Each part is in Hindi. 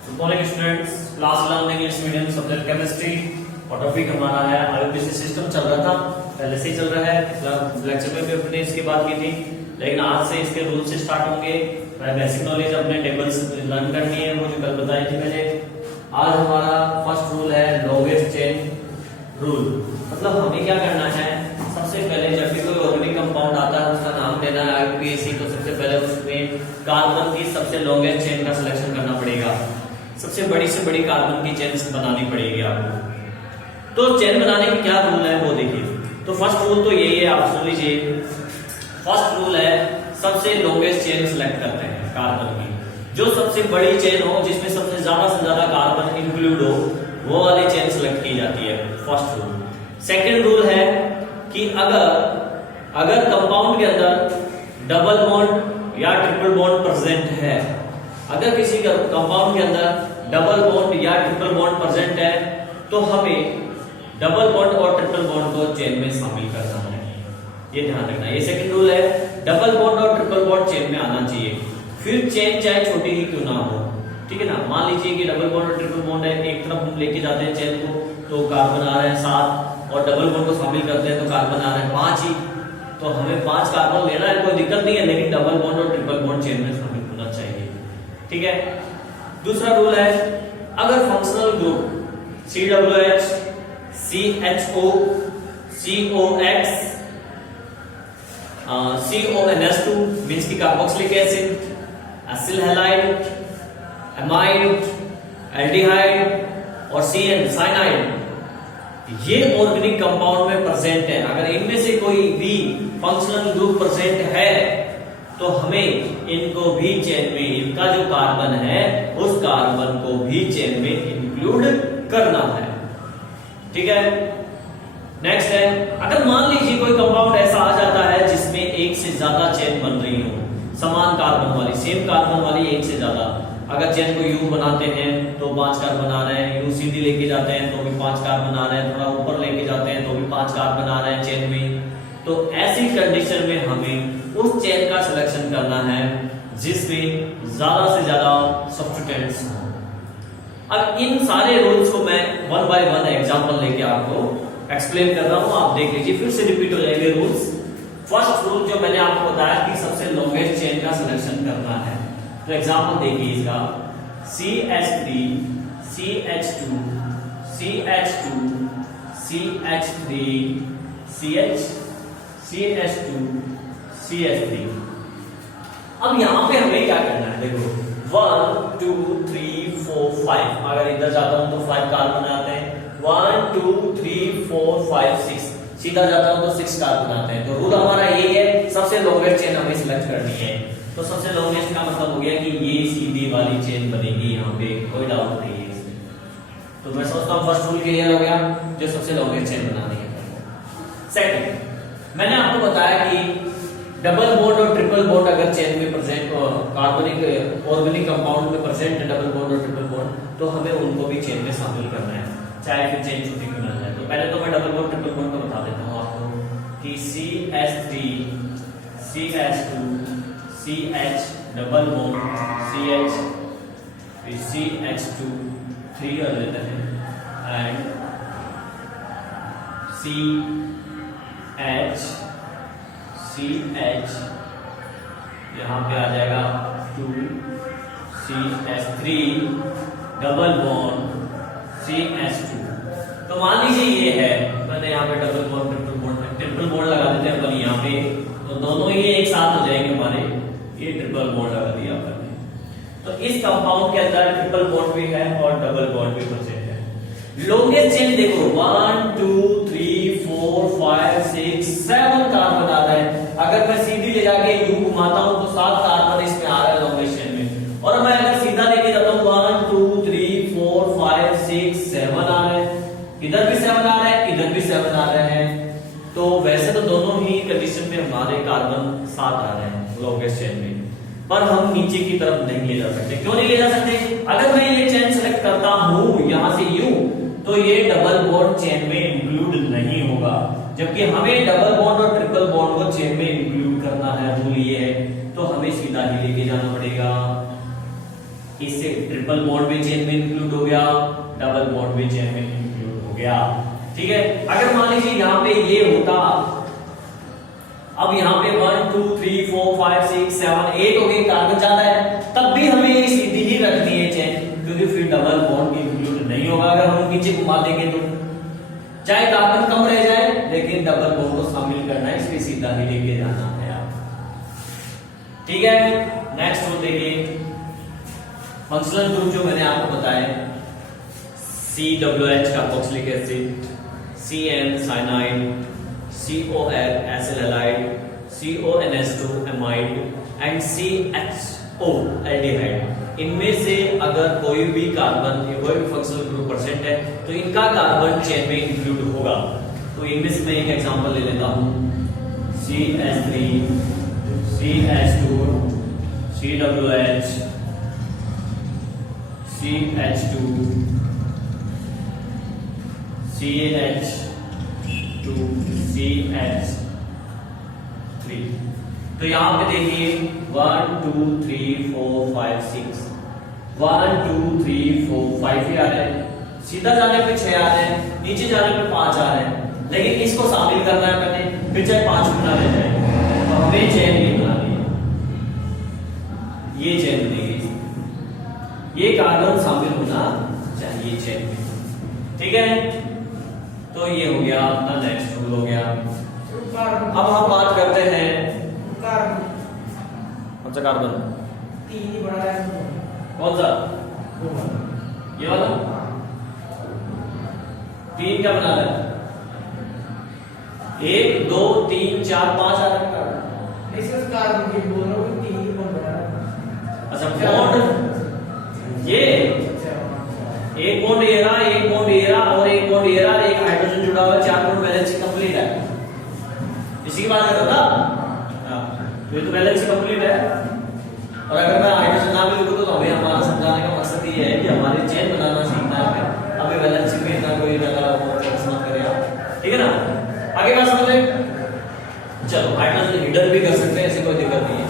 Good morning students, class 11 English medium subject chemistry और टॉपिक हमारा है आईयूपीएसी सिस्टम। चल रहा था, पहले से ही चल रहा है। लेक्चर में भी अपने इसकी बात की थी, लेकिन आज से इसके रूल से स्टार्ट होंगे। बेसिक नॉलेज अपने टेबल्स लर्न करनी है, वो जो कल बताई थी मैंने। आज हमारा फर्स्ट रूल है लॉन्गेस्ट चेन रूल। मतलब हमें क्या करना है, सबसे पहले जब भी कोई ऑर्गेनिक कंपाउंड आता है उसका नाम देना है आईयूपीएसी, तो सबसे पहले उसमें कार्बन की सबसे लॉन्गेस्ट चेन का सिलेक्शन करना पड़ेगा। सबसे बड़ी से बड़ी कार्बन की चेन बनानी पड़ेगी आपको। तो चेन बनाने के क्या रूल है वो देखिए। तो फर्स्ट रूल तो यही है, आप सुन लीजिए। फर्स्ट रूल है सबसे लॉन्गेस्ट चेन सिलेक्ट करते हैं कार्बन की। जो सबसे बड़ी चेन हो, जिसमें सबसे ज्यादा से ज्यादा कार्बन इंक्लूड हो, वो वाली चेन सिलेक्ट की जाती है। First rule. सेकेंड रूल है कि अगर कंपाउंड के अंदर डबल बॉन्ड या ट्रिपल बॉन्ड प्रेजेंट है, अगर किसी कंपाउंड के अंदर डबल बॉन्ड या ट्रिपल बॉन्ड प्रेजेंट है, तो हमें डबल बॉन्ड और ट्रिपल बॉन्ड को चेन में शामिल करना है। ये ध्यान रखना। ये सेकंड रूल है, डबल बॉन्ड और ट्रिपल बॉन्ड चेन में आना चाहिए। फिर चेन चाहे छोटी ही क्यों ना हो, ठीक है ना। मान लीजिए कि डबल बॉन्ड और ट्रिपल बॉन्ड है, एक तरफ हम लेके जाते हैं चेन को, तो कार्बन आ रहे हैं 7, और डबल बॉन्ड को शामिल करते हैं तो कार्बन आ रहे हैं 5 ही। तो हमें 5 कार्बन लेना है, कोई दिक्कत नहीं है, लेकिन डबल बॉन्ड और ट्रिपल बॉन्ड चेन में शामिल होना चाहिए, ठीक है। दूसरा रूल है, अगर functional group COOH, CHO, COX, CONS2 means की carboxylic acid, acyl halide, amide, aldehyde और CN साइनाइड, ये ऑर्गेनिक कंपाउंड में प्रेजेंट है। अगर इनमें से कोई भी फंक्शनल ग्रुप प्रेजेंट है, तो हमें इनको भी चेन में, इनका जो कार्बन है उस कार्बन को भी चेन में इंक्लूड करना है, ठीक है। नेक्स्ट है, अगर मान लीजिए कोई कंपाउंड ऐसा आ जाता है जिसमें एक से ज्यादा चेन बन रही हो, समान कार्बन वाली, सेम कार्बन वाली एक से ज्यादा। अगर चेन को यू बनाते हैं तो 5 कार्बन आ रहे हैं, यू सीधी लेके जाते हैं तो भी 5 कार्बन आ रहे हैं, थोड़ा ऊपर लेके जाते हैं तो भी 5 कार्बन आ रहे हैं चेन में। तो ऐसी कंडीशन में हमें उस चेन का सिलेक्शन करना है जिसमें ज्यादा से ज्यादा सब्स्टिट्यूएंट्स हो। अब इन सारे रूल्स को मैं 1 बाय 1 एग्जांपल लेके आपको एक्सप्लेन कर रहा हूं, आप देख लीजिए, फिर से रिपीट हो जाएंगे रूल्स। फर्स्ट रूल जो मैंने आपको बताया कि सबसे लॉन्गेस्ट चेन का सिलेक्शन करना है, तो एग्जांपल देखिए इसका। CH3, CH2, CH2, CH3, CH, CH2, CH3। अब यहां पे हमें क्या करना है, देखो 1 2 3 4 5, अगर इधर जाता हूं तो 5 कार्बन आते हैं, 1 2 3 4 5 6, सीधा जाता हूं तो 6 कार्बन आते हैं। तो रूल हमारा यही है, सबसे लॉन्गेस्ट चेन हमें सिलेक्ट करनी है। तो सबसे लॉन्गेस्ट का मतलब हो गया कि ये सीधी वाली चेन बनेगी, यहाँ पे कोई डाउट नहीं है इसमें। तो मैं सोचता हूँ फर्स्ट रूल क्लियर हो गया, जो सबसे लॉन्गेस्ट चेन बनानी है। सेकंड, मैंने आपको बताया कि डबल बॉन्ड और ट्रिपल बॉन्ड अगर चेन में प्रेजेंट, कार्बनिक ऑर्गेनिक कंपाउंड में प्रेजेंट है डबल बॉन्ड और ट्रिपल बॉन्ड, तो हमें उनको भी चेन में शामिल करना है, चाहे फिर चेन छोटी क्यों ना जाए। तो पहले तो मैं डबल बॉन्ड ट्रिपल बॉन्ड को बता देता हूँ आपको कि CH3, CH2, CH double bond CH, फिर CH2 3 कर देते हैं, एंड CH यहाँ पे आ जाएगा 2 CH3 डबल बॉन्ड CH2। तो मान लीजिए ये है, मैंने यहाँ पे डबल बॉन्ड ट्रिपल बॉन्ड लगा देते हैं अपन यहाँ पे, तो दोनों ये एक साथ हो जाएंगे हमारे। ये ट्रिपल बॉन्ड लगा दिया अपन ने। तो इस कंपाउंड के अंदर ट्रिपल बॉन्ड भी है और डबल बॉन्ड भी प्रेजेंट है। लॉन्गेस्ट चेन देखो 1 2 3 4 5 6 7 कार्बन आ रहा है। अगर मैं सीधी ले जाके यू घुमाता हूं तो 7 कार्बन इसमें आ रहा है लॉन्गेस्ट चेन में, और मैं अगर सीधा लेके जाता हूं 1 2 3 4 5 6 7 आ रहे हैं, इधर भी 7 आ रहे हैं, इधर भी 7 आ रहे हैं। तो वैसे तो दोनों ही कंडीशन में हमारे कार्बन 7 आ रहे हैं लॉन्गेस्ट चेन में, पर हम नीचे की तरफ नहीं ले जा सकते। क्यों नहीं ले जा सकते? अगर मैं ये चेन सेलेक्ट करता हूं यहां से यू, तो ये डबल बॉन्ड चेन में इंक्लूड नहीं होगा, जबकि हमें डबल बॉन्ड और ट्रिपल बॉन्ड को चेन में इंक्लूड करना है। रूल ये है, तो हमें सीधा ही लेके जाना पड़ेगा। इससे ट्रिपल बॉन्ड भी चेन में इंक्लूड हो गया, डबल बॉन्ड भी चेन में इंक्लूड हो गया। ठीक है, अगर मान लीजिए यहाँ पे ये होता, अब यहाँ पे 1 2 3 4 5 6 7 8 हो गए, कार्बन ज्यादा है, तब भी हमें ये सीधी ही रखनी है चेन, क्योंकि फिर डबल बॉन्ड इंक्लूड नहीं होगा अगर हम नीचे घुमा देंगे तो। चाहे कार्बन कम रह जाए लेकिन डबल बॉन्ड को शामिल करना है, इसलिए सीधा ही लेके जाना है आप। ठीक है, नेक्स्ट हो देखिए फंक्शनल ग्रुप जो मैंने आपको बताया, COH carboxylic acid, CN cyanide, COL एसिलहाइड, CONH2 amide and CHO aldehyde. इनमें से अगर कोई भी कार्बन, कोई भी फंक्शनल ग्रुप प्रेजेंट है तो इनका कार्बन चेन में इंक्लूड होगा। तो इनमें से मैं एक एग्जांपल ले लेता हूं, CH3, CH2, COH, CH2, CH2, CH3। तो यहां पे देखिए 1 2 3 4 5 6, 1 2 3 4 5 ही आ रहे हैं, सीधा जाने पे 6 आ रहे हैं, नीचे जाने पे 5 आ रहे हैं, लेकिन इसको शामिल करना है मैंने, फिर चाहे 5 गुना ले जाए तो हमें चेन नहीं बनानी है, ये चेन नहीं, ये कार्बन शामिल होना चाहिए चेन में। ठीक है, तो ये हो गया अपना नेक्स्ट रूल हो गया। अब हम बात करते हैं कौन सा कार्बन, कौन सा, ये वाला 3 क्या बना रहा है, 1 2 3 4 5 आ रहा है। अच्छा बॉन्ड, ये एक बॉन्ड ये रहा, एक बॉन्ड ये रहा और एक बॉन्ड ये रहा, एक हाइड्रोजन जुड़ा हुआ है, 4 बॉन्ड बैलेंस कंप्लीट है। इसी की बात कर रहा था, ये तो बैलेंस कंप्लीट है। और अगर मैं हाइड्रोजन ना भी लिखूं तो हमें हमारा समझाने का मकसद ये है कि हमारे चेन बनाना सीखना है, हमें बैलेंस में इतना कोई ज्यादा समझ करें आप। ठीक है ना, आगे बात समझ लें। चलो हाइड्रोजन हिडन भी कर सकते हैं, ऐसी कोई दिक्कत नहीं है।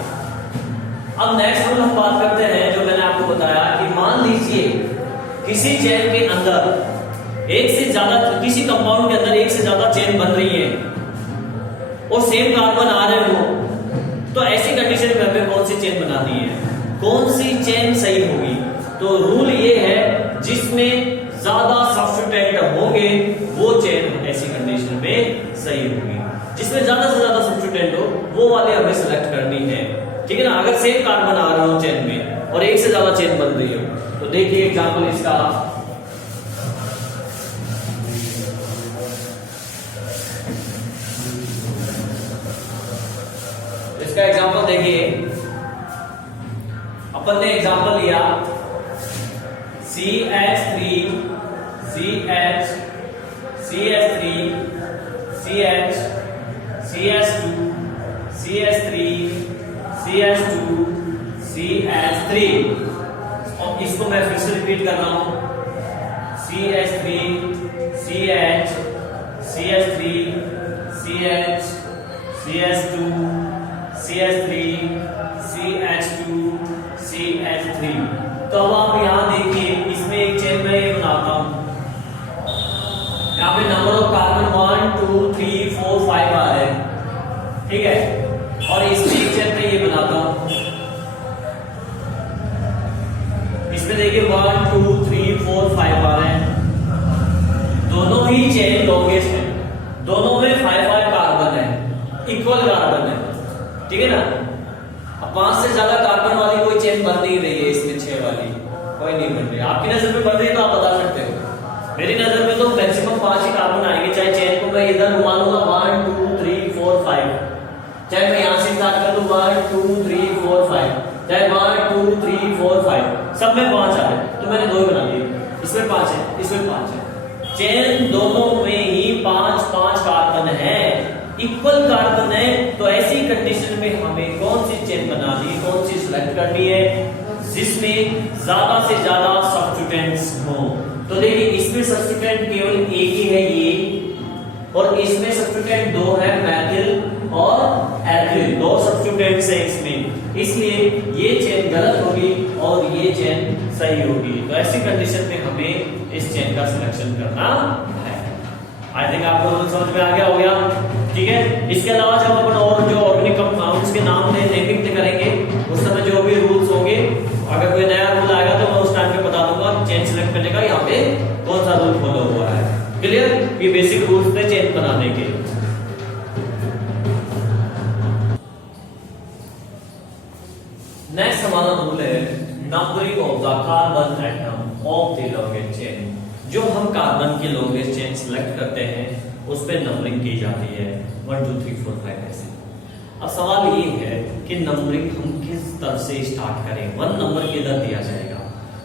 अब नेक्स्ट रूल हम बात करते हैं जो मैंने आपको बताया कि मान लीजिए किसी चेन के अंदर एक से ज्यादा, किसी कंपाउंड के अंदर एक से ज्यादा चेन बन रही है और सेम कार्बन आ रहे हो, तो ऐसी कंडीशन में हमें कौन सी चेन बनानी है, कौन सी चेन सही होगी। तो रूल ये है जिसमें ज्यादा सब्स्टिट्यूएंट होंगे वो चेन ऐसी कंडीशन में सही होगी, जिसमें ज्यादा से ज्यादा सब्स्टिट्यूएंट हो वो वाले हमें सिलेक्ट करनी है। ठीक है ना, अगर सेम कार्बन आ रहा हो चेन में और एक से ज्यादा चेन बन रही हो, तो देखिए एग्जांपल इसका, इसका एग्जांपल देखिए, अपन ने एग्जांपल लिया CH3, CH, CH3, CH, CH2, CH3, CH2, CH3, और इसको मैं फिर से रिपीट कर रहा हूं, CH3, CH, CH3, CH, CH2, CH3, CH2, CH3। तो अब आप यहां देखिए, इसमें एक चेन में ये बनाता हूं, यहाँ पे नंबर ऑफ कार्बन 1 2 3 4 5 आ रहे हैं। ठीक है, और इसमें एक चेन में ये बनाता हूं, इसमें देखिए 1 2 3 4 5 आ रहे हैं, दोनों ही चेन लॉन्गेस्ट है, दोनों में 5 कार्बन है, इक्वल कार्बन है। ठीक है ना, अब 5 से ज्यादा कार्बन वाली कोई चेन बन नहीं रही है, इसमें 6 वाली कोई नहीं बन रही। आपकी नजर में बन रही है तो आप बता सकते हो, मेरी नजर में तो मैक्सिमम 5 ही कार्बन आएंगे, चाहे चेन को मैं इधर घुमा लूंगा 1 2 3 4 5, चाहे मैं यहां से स्टार्ट कर लूं 1 2 3 4 5, चाहे 1 2 3 4 5, सब में 5 आ रहे, तो मैंने 2 बना दिए, इसमें 5 है, इसमें 5 है, चेन दोनों में ही 5 कार्बन है, इक्वल कार्बन है। तो ऐसी कंडीशन में हमें कौन सी चेन बनानी है, कौन सी सिलेक्ट करनी है, जिसमें ज्यादा से ज्यादा सब्स्टिट्यूएंट्स हो। तो देखिए इसमें सब्स्टिट्यूएंट केवल एक ही है ये, और इसमें सब्स्टिट्यूएंट 2 है, मैथिल और एथिल, 2 सब्स्टिट्यूएंट्स है इसमें। इसलिए ये चेन गलत होगी और ये चेन सही होगी। तो ऐसी कंडीशन में हमें इस चेन का सिलेक्शन करना है। आई थिंक आपको समझ में आ गया होगा, ठीक है। इसके अलावा जब अपन और जो ऑर्गेनिक कंपाउंड्स के नाम नेमिंग करेंगे उस समय जो भी रूल्स होंगे, अगर कोई नया रूल आएगा तो मैं उस टाइम पे बता दूंगा चेन सिलेक्ट करने का यहाँ पे कौन सा रूल फॉलो हुआ है। क्लियर? ये बेसिक रूल्स थे चेन बनाने के। नेक्स्ट हमारा रूल है numbering of the carbon atom of the longest chain. जो हम कार्बन की लॉन्गेस्ट चेन सिलेक्ट करते हैं उस पे नंबरिंग की जाती है 1 2 3 4 5 ऐसे। अब सवाल ये है कि नंबरिंग हम किस तरफ से स्टार्ट करें। 1 नंबर किधर दिया जाएगा,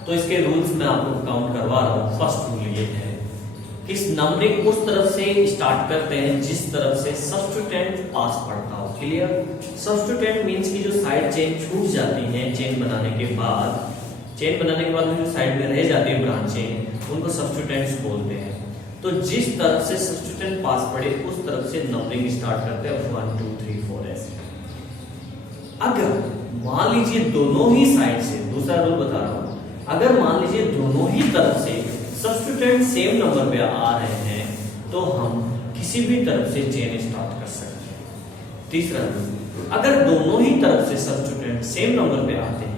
तो इसके रूल्स मैं आपको काउंट करवा रहा हूं। फर्स्ट रूल ये है कि नंबरिंग उस तरफ से स्टार्ट करते हैं जिस तरफ से सब्स्टिट्यूएंट पास पड़ता हो। क्लियर? सब्स्टिट्यूएंट मींस की जो साइड चेन छूट जाती है चेन बनाने के बाद जो साइड में रह जाती है ब्रांचें, उनको सब्स्टिट्यूएंट्स बोलते हैं। तो जिस तरफ से सब्स्टिट्यूएंट पास पड़े उस तरफ से नंबरिंग स्टार्ट करते हैं 1 2 3 4 ऐसे। अगर मान लीजिए दोनों ही साइड से, दूसरा रूल बता रहा हूं, अगर मान लीजिए दोनों ही तरफ से सब्स्टिट्यूएंट सेम नंबर पे आ रहे हैं तो हम किसी भी तरफ से चेन स्टार्ट कर सकते हैं। तीसरा रूल, अगर दोनों ही तरफ से सब्स्टिट्यूएंट सेम नंबर पे आते हैं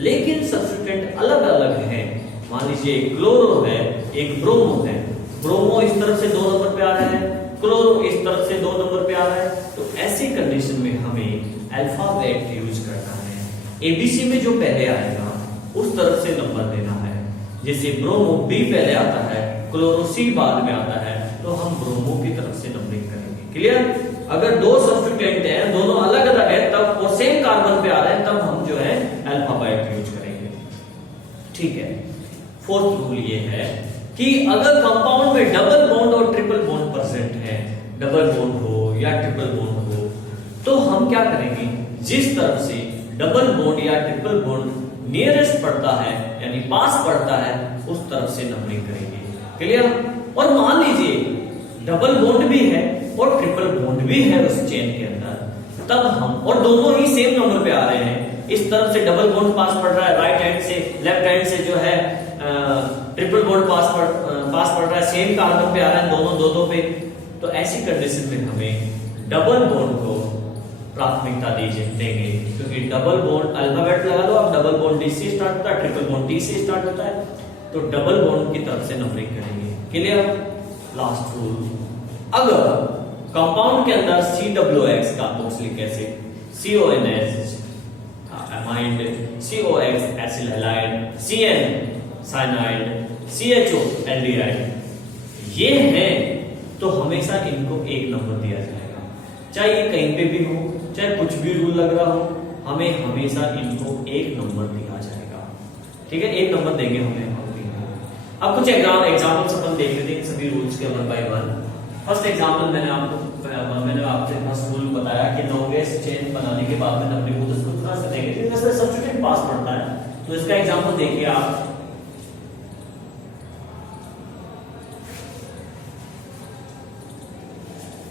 लेकिन सब्स्टिट्यूएंट अलग अलग हैं, मान लीजिए एक क्लोरो है एक ब्रोमो है, ब्रोमो इस तरफ से 2 नंबर पे आ रहा है, क्लोरो इस तरफ से 2 नंबर पे आ रहा है, तो ऐसी कंडीशन में हमें अल्फाबेट यूज करना है। एबीसी में जो पहले आएगा उस तरफ से नंबर देना है। जैसे ब्रोमो बी पहले आता है, क्लोरो सी बाद में आता है, तो हम ब्रोमो की तरफ से नंबरिंग करेंगे। क्लियर? अगर 2 सब्स्टिट्यूएंट हैं, दोनों अलग अलग है तब और सेम कार्बन पे आ रहे हैं तब हम जो है अल्फाबेट यूज करेंगे। ठीक है। फोर्थ रूल ये है कि अगर कंपाउंड में डबल बॉन्ड और ट्रिपल बॉन्ड प्रेजेंट है, डबल बॉन्ड हो या ट्रिपल बॉन्ड हो, तो हम क्या करेंगे, जिस तरफ से डबल बॉन्ड या ट्रिपल बॉन्ड नियरेस्ट पड़ता है यानी पास पड़ता है उस तरफ से नंबरिंग करेंगे। क्लियर? और मान लीजिए डबल बॉन्ड भी है और ट्रिपल बॉन्ड भी है उस चेन के अंदर, तब हम, और दोनों ही सेम नंबर पे आ रहे हैं, इस तरफ से डबल बॉन्ड पास पड़ रहा है राइट हैंड से, लेफ्ट हैंड से जो है ट्रिपल बॉन्ड पास पड़ रहा है, सेम कार्बन पे आ रहा है, दोनों दो पे, तो ऐसी कंडीशन में हमें डबल बॉन्ड को प्राथमिकता देंगे, क्योंकि डबल बॉन्ड अल्फाबेट लगा दो, अब डबल बॉन्ड डी से स्टार्ट होता है, ट्रिपल बॉन्ड टी से स्टार्ट होता है, तो डबल बॉन्ड की तरफ से नंबरिंग करेंगे। क्लियर? लास्ट रूल, अगर कंपाउंड के अंदर COOX carboxylic acid, CONH amide, COX acyl halide, CN cyanide, CHO aldehyde ये है, तो हमेशा इनको 1 नंबर दिया जाएगा। चाहे ये कहीं पे भी हो, चाहे कुछ भी रूल लग रहा हो, हमें हमेशा इनको 1 नंबर दिया जाएगा। ठीक है? 1 नंबर देंगे हमें। अब कुछ एग्जाम्पल्स अपन देख लेते हैं सभी रूल्स के 1 बाय 1। फर्स्ट एग्जाम्पल मैंने आपसे फर्स्ट रूल बताया कि लॉन्गेस्ट चेन बनाने के बाद में नंबरिंग को तो थोड़ा सा देंगे, जैसे सब्स्टिट्यूएंट पास पड़ता है, तो इसका एग्जाम्पल देखिए आप।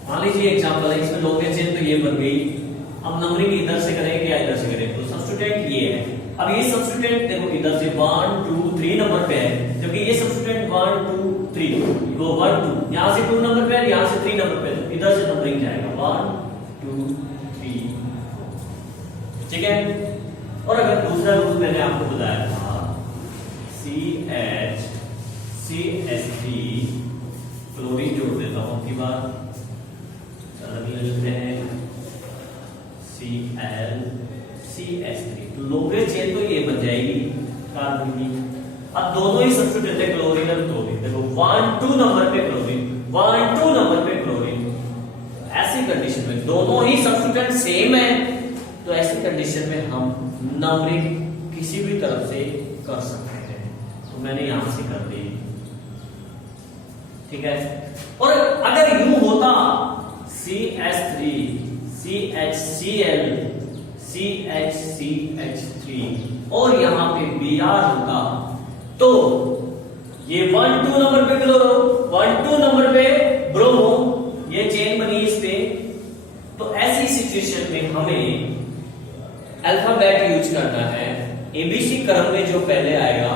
मान लीजिए एग्जाम्पल है, इसमें लॉन्गेस्ट चेन तो ये बन गई, अब नंबरिंग इधर से करेंगे या इधर से करेंगे, तो सब्स्टिट्यूएंट ये है। अब ये सब्स्टिट्यूएंट देखो इधर से 1 2 3 नंबर पे है, जबकि ये सब्स्टिट्यूएंट 1 2 3 वो 1 2 यहां से 2 नंबर पे है, यहां से 3 नंबर पे, तो इधर से नंबरिंग जाएगा 1 2 3 4। ठीक है? और अगर दूसरा रूल मैंने आपको बताया था CH3 क्लोरीन जोड़ देता हूं आपकी बात, अलग ले लेते हैं ClCH3, तो लॉन्गेस्ट चेन तो ये बन जाएगी कार्बन की। अब दोनों ही सब्स्टिट्यूएंट है क्लोरीन और क्लोरीन, देखो 1 2 नंबर पे क्लोरीन, 1 2 नंबर पे क्लोरीन। ऐसी कंडीशन में दोनों ही सब्स्टिट्यूएंट सेम है, तो ऐसी कंडीशन में हम नंबरिंग किसी भी तरफ से कर सकते हैं, तो मैंने यहां से कर दी। ठीक है? और अगर यूं होता CH3 CHCl CHCH3 और यहां पे Br होता, तो ये 1 2 नंबर पे क्लोरो, 1 2 नंबर पे ब्रोमो, ये चेन बनी इस पे। तो ऐसी सिचुएशन में हमें अल्फाबेट यूज करना है, एबीसी क्रम में जो पहले आएगा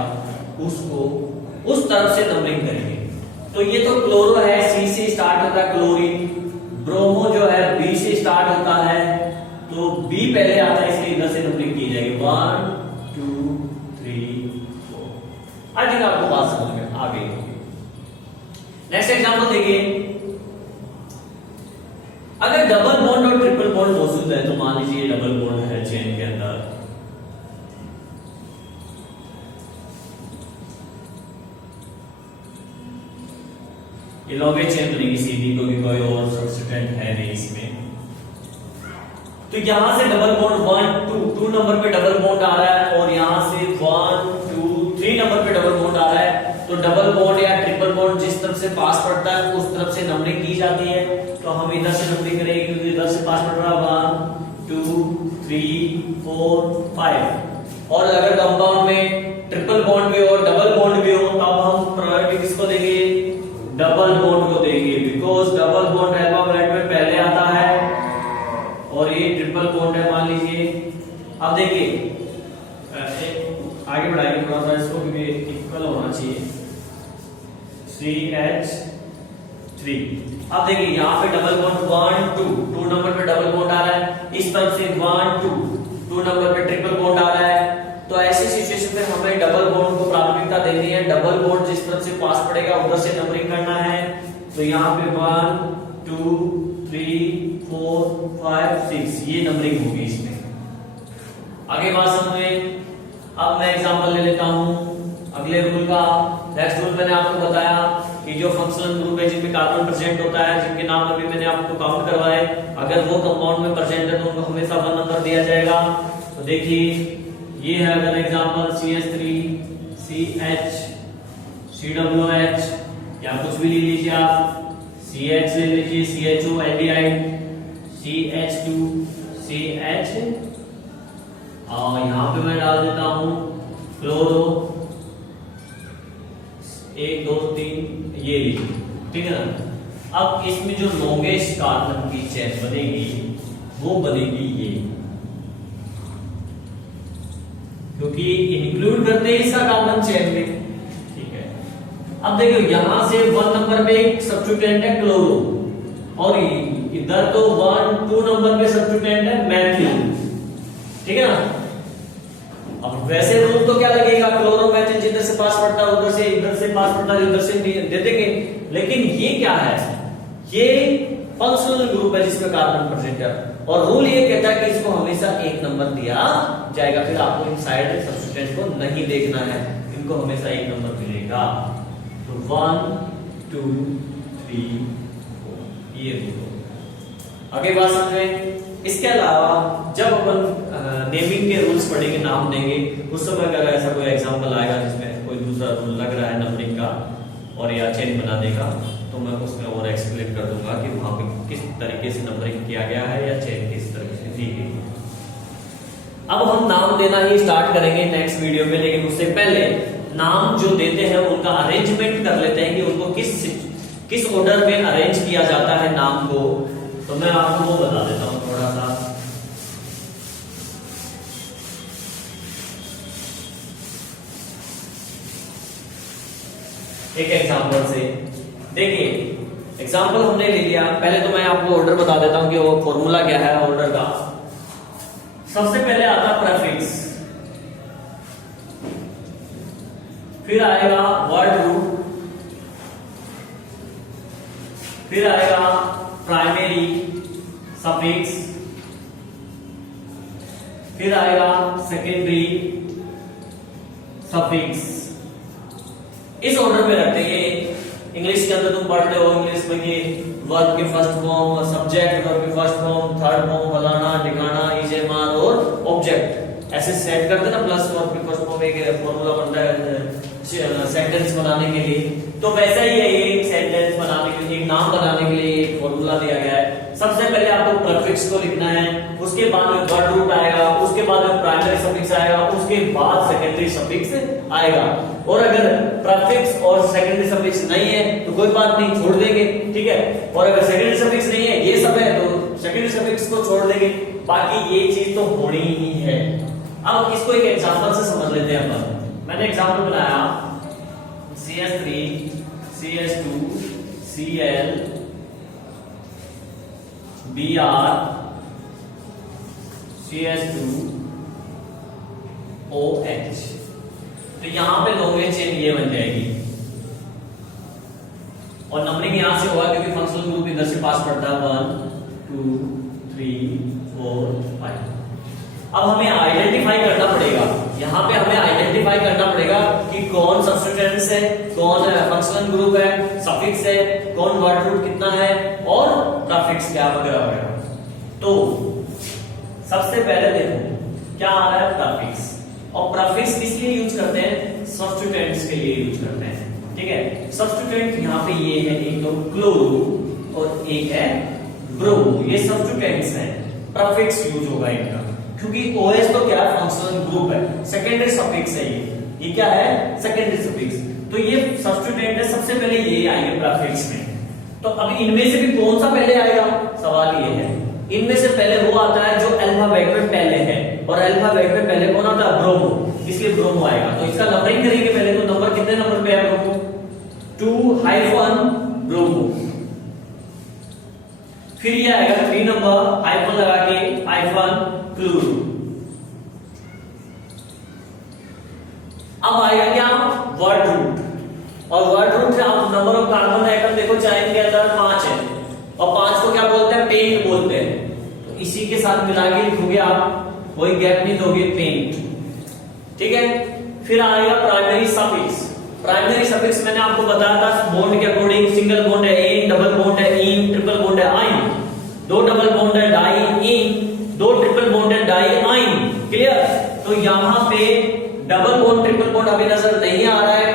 उसको उस तरफ से नंबरिंग करेंगे। तो ये तो क्लोरो है, सी से स्टार्ट होता है क्लोरीन, ब्रोमो जो है बी से स्टार्ट होता है, तो बी पहले आता है, इसलिए इधर से नंबरिंग की जाएगी 1 2 3 4। आई थिंक आपको बात समझ में आ गई होगी। नेक्स्ट एग्जांपल देखिए, अगर डबल बॉन्ड और ट्रिपल बॉन्ड मौजूद है, तो मान लीजिए डबल बॉन्ड है चेन के अंदर, ये लॉन्गेस्ट चेन बनेगी सीधी, क्योंकि कोई और सब्स्टिट्यूएंट है नहीं इसमें। तो यहां से डबल बॉन्ड 1 2 नंबर पे डबल बॉन्ड आ रहा है, और यहां से 1 2 3 नंबर पे डबल बॉन्ड आ रहा है। तो डबल बॉन्ड या ट्रिपल बॉन्ड जिस तरफ से पास पड़ता है उस तरफ से नंबरिंग की जाती है। तो हम इधर से नंबरिंग करेंगे, क्योंकि इधर से पास पड़ रहा है 1 2 3 4 5। और अगर कंपाउंड में ट्रिपल बॉन्ड भी हो, डबल बॉन्ड भी हो, तब हम प्रायोरिटी किसको देंगे? डबल बॉन्ड को देंगे, बिकॉज डबल बॉन्ड अल्फाबेट में पहले आता है और ये ट्रिपल बॉन्ड है मान लीजिए। अब देखिए आगे बढ़ाएंगे थोड़ा सा इसको, क्योंकि इक्वल होना चाहिए। CH3। अब देखिए यहाँ पे डबल बॉन्ड 1 2 नंबर पे डबल बॉन्ड आ रहा है, इस तरफ से 1 2 नंबर पे ट्रिपल बॉन्ड आ रहा है। तो ऐसी सिचुएशन में हमें डबल बॉन्ड को प्राथमिकता देनी है, डबल बॉन्ड जिस तरफ से पास पड़ेगा उधर से नंबरिंग करना है। तो यहाँ पे 1 2 3 4 5 6 ये नंबरिंग होगी इसमें। आगे बात समझ में। अब मैं एग्जांपल ले लेता हूँ अगले रूल का। नेक्स्ट रूल मैंने आपको बताया कि जो फंक्शनल ग्रुप है जिनमें कार्बन प्रेजेंट होता है, जिनके नाम अभी मैंने आपको काउंट करवाए, अगर वो कंपाउंड में प्रेजेंट है तो उनको हमेशा 1 नंबर दिया जाएगा। तो देखिए ये है अगर एग्जांपल CH3 CH COOH या कुछ भी ले लीजिए आप, CH ले लीजिए, CHO एल्डिहाइड, CH2 CH, और यहां पे मैं डाल देता हूं क्लोरो 1 2 3 ये लीजिए, ठीक है ना। अब इसमें जो लॉन्गेस्ट कार्बन की चेन बनेगी वो बनेगी ये, क्योंकि इंक्लूड करते हैं इसका कार्बन चेन में, ठीक है। अब देखो यहां से 1 नंबर पे एक सब्स्टिट्यूएंट है क्लोरो, और इधर तो 1 2 नंबर पे सब्स्टिट्यूएंट है मैथिल, ठीक है ना। अब वैसे रूल तो क्या लगेगा, क्लोरो मैथिल जिधर से पास पड़ता है उधर से, इधर से पास पड़ता है उधर से दे देंगे। लेकिन ये क्या है, ये फंक्शनल ग्रुप है जिसमें कार्बन प्रेजेंट है, और रूल ये कहता है कि इसको हमेशा 1 नंबर दिया जाएगा। फिर आपको इनसाइड सब्स्टिट्यूएंट को नहीं देखना है, इनको हमेशा 1 नंबर मिलेगा। तो 1 2 3 4 ये रूल। आगे बात समझें। इसके अलावा जब अपन नेमिंग के रूल्स पढ़ेंगे, नाम देंगे, उस समय अगर ऐसा कोई एग्जांपल आएगा जिसमें कोई दूसरा रूल लग रहा है नंबरिंग का और या चेन बनाने का, तो मैं उसमें और एक्सप्लेन कर दूंगा कि वहां पे किस तरीके से नंबरिंग किया गया है या चेन किस तरीके से दी गई है। अब हम नाम देना ही स्टार्ट करेंगे नेक्स्ट वीडियो में, लेकिन उससे पहले नाम जो देते हैं उनका अरेंजमेंट कर लेते हैं कि उनको किस ऑर्डर में अरेंज किया जाता है नाम को। तो मैं आपको वो बता देता हूं थोड़ा सा। एक एग्जांपल से देखिए, एग्जांपल हमने ले लिया। पहले तो मैं आपको ऑर्डर बता देता हूं कि वो फॉर्मूला क्या है ऑर्डर का। सबसे पहले आता प्रीफिक्स, फिर आएगा वर्ड रूट, फिर आएगा प्राइमरी सफिक्स, फिर आएगा सेकेंडरी सफिक्स। इस ऑर्डर में रखते हैं। इंग्लिश के अंदर तुम पढ़ते हो इंग्लिश में कि वर्ब के फर्स्ट फॉर्म, सब्जेक्ट वर्ब के फर्स्ट फॉर्म, थर्ड फॉर्म, फलाना ठिकाना, इजेमार और ऑब्जेक्ट, ऐसे सेट करते ना। प्लस वर्ब के फर्स्ट फॉर्म एक फॉर्मूला बनता है सेंटेंस बनाने के लिए, तो वैसा ही है ये एक सेंटेंस बनाने के लिए, एक नाम बनाने के लिए एक फॉर्मूला दिया गया है। सबसे पहले आपको प्रीफिक्स को लिखना है, उसके बाद में वर्ड रूट आएगा, उसके बाद में प्राइमरी सफिक्स आएगा, उसके बाद सेकेंडरी सफिक्स आएगा। और अगर प्रीफिक्स और सेकेंडरी सफिक्स नहीं है तो कोई बात नहीं, छोड़ देंगे, ठीक है। और अगर सेकेंडरी सफिक्स नहीं है, ये सब है, तो सेकेंडरी सफिक्स को छोड़ देंगे, बाकी ये चीज तो होनी ही है। अब इसको एक एग्जांपल से समझ लेते हैं अपन। मैंने एग्जांपल बनाया CH3 CH2 Cl Br CH2 OH। तो यहां पे लॉन्गेस्ट चेन ये बन जाएगी और नंबरिंग यहां से होगा क्योंकि फंक्शनल ग्रुप इधर से पास पड़ता है 1 2 3 4 5। अब हमें आइडेंटिफाई करना पड़ेगा, यहां पे हमें आइडेंटिफाई करना पड़ेगा कि कौन सब्स्टिट्यूएंट्स है, कौन फंक्शनल ग्रुप है, सफिक्स है, कौन वर्ड रूट कितना है और प्रीफिक्स क्या वगैरह वगैरह। तो सबसे पहले देखो क्या आ रहा है प्रीफिक्स, और प्रीफिक्स किस लिए यूज करते हैं, सब्स्टिट्यूएंट्स के लिए यूज करते हैं। ठीक है, सब्स्टिट्यूएंट यहां पे ये है, एक तो क्लोरो और एक है ब्रोमो, ये सब्स्टिट्यूएंट्स हैं। प्रीफिक्स यूज होगा इनका क्योंकि OH तो क्या है, फंक्शनल ग्रुप है, सेकेंडरी सफिक्स है ये क्या है, सेकेंडरी सफिक्स। तो ये सब्स्टिट्यूएंट है, सबसे पहले ये आएंगे प्रीफिक्स में। तो अभी इनमें से भी कौन सा पहले आएगा, सवाल ये है। इनमें से पहले वो आता है जो अल्फाबेट में पहले है, और अल्फाबेट में पहले कौन आता है, ब्रोमो, इसलिए ब्रोमो आएगा। तो इसका नंबरिंग करेंगे पहले, तो नंबर कितने नंबर पे है ब्रोमो, 2 ब्रोमो। फिर ये आएगा 3 नंबर हाइफन लगा के क्लोरो। अब आएगा क्या, वर्ड रूट, और वर्ड रूट से आप नंबर ऑफ कार्बन आइटम देखो, चैन के अंदर 5 है और 5 को क्या बोलते हैं, पेंट बोलते हैं। तो इसी के साथ मिला के लिखोगे आप, कोई गैप नहीं दोगे, पेंट। ठीक है, फिर आएगा प्राइमरी सफिक्स। प्राइमरी सफिक्स मैंने आपको बताया था बॉन्ड के अकॉर्डिंग, सिंगल बॉन्ड है एन, डबल बॉन्ड है इन, ट्रिपल बॉन्ड है आइन, 2 डबल बॉन्ड है डाई इन, 2 ट्रिपल बॉन्ड है डाई आइन। क्लियर, तो यहां पे डबल बॉन्ड ट्रिपल बॉन्ड अभी नजर नहीं आ रहा है,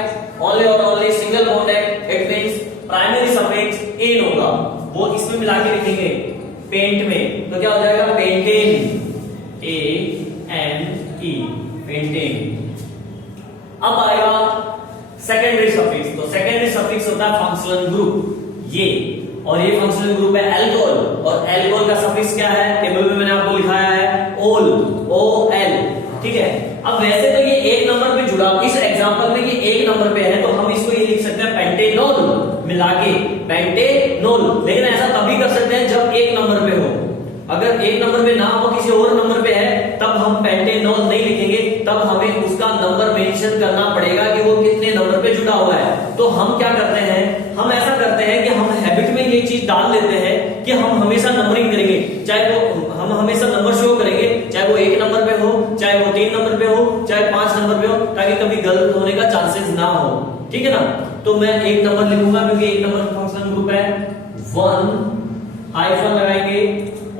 ओनली और ओनली सिंगल बॉन्ड है, it means primary suffix ane होगा, वो इसमें मिला के लिखेंगे पेंट में। तो क्या हो जाएगा, पेंटेन, ANE, पेंटेन। अब आएगा सेकेंडरी सफिक्स। तो सेकेंडरी सफिक्स होता है फंक्शनल ग्रुप ये, और ये फंक्शनल ग्रुप है अल्कोहल, और अल्कोहल का सफिक्स क्या है, टेबल में मैंने आपको लिखाया है ओल, OL। ठीक है, अब वैसे तो ये 1 नंबर पे जुड़ा, इस एग्जांपल में ये 1 नंबर पे है, तो हम इसको ये लिख सकते हैं पेंटेनोल मिला के, पेंटेनोल। लेकिन ऐसा तभी कर सकते हैं जब 1 नंबर पे हो, अगर 1 नंबर पे ना हो, किसी और नंबर पे है, तब हम पेंटेनोल नहीं लिखेंगे, तब हमें उसका नंबर मेंशन करना पड़ेगा कि वो कितने नंबर पे जुड़ा हुआ है। तो हम क्या करते हैं, हम ऐसा करते हैं कि हम हैबिट में ये चीज डाल देते हैं कि हम हमेशा नंबरिंग करेंगे, चाहे वो हम हमेशा नंबर शो करेंगे, चाहे वो 1 नंबर पे हो, चाहे वो 3 नंबर पे हो, चाहे 5 नंबर पे हो, ताकि कभी गलत होने का चांसेस ना हो। ठीक है ना, तो मैं 1 नंबर लिखूंगा क्योंकि 1 नंबर फंक्शनल ग्रुप है, 1 हाइफन लगाएंगे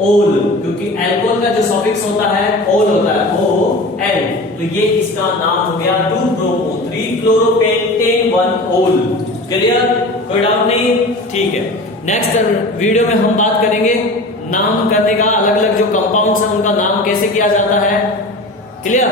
ओल, क्योंकि अल्कोहल का जो सफिक्स होता है ओल होता है, OL। तो ये इसका नाम हो गया 2 ब्रोमो 3 क्लोरोपेंटेन 1 ओल। क्लियर, कोई डाउट नहीं, ठीक है। नेक्स्ट वीडियो में हम बात करेंगे नाम करने का, अलग अलग जो कंपाउंड्स हैं उनका नाम कैसे किया जाता है। क्लियर।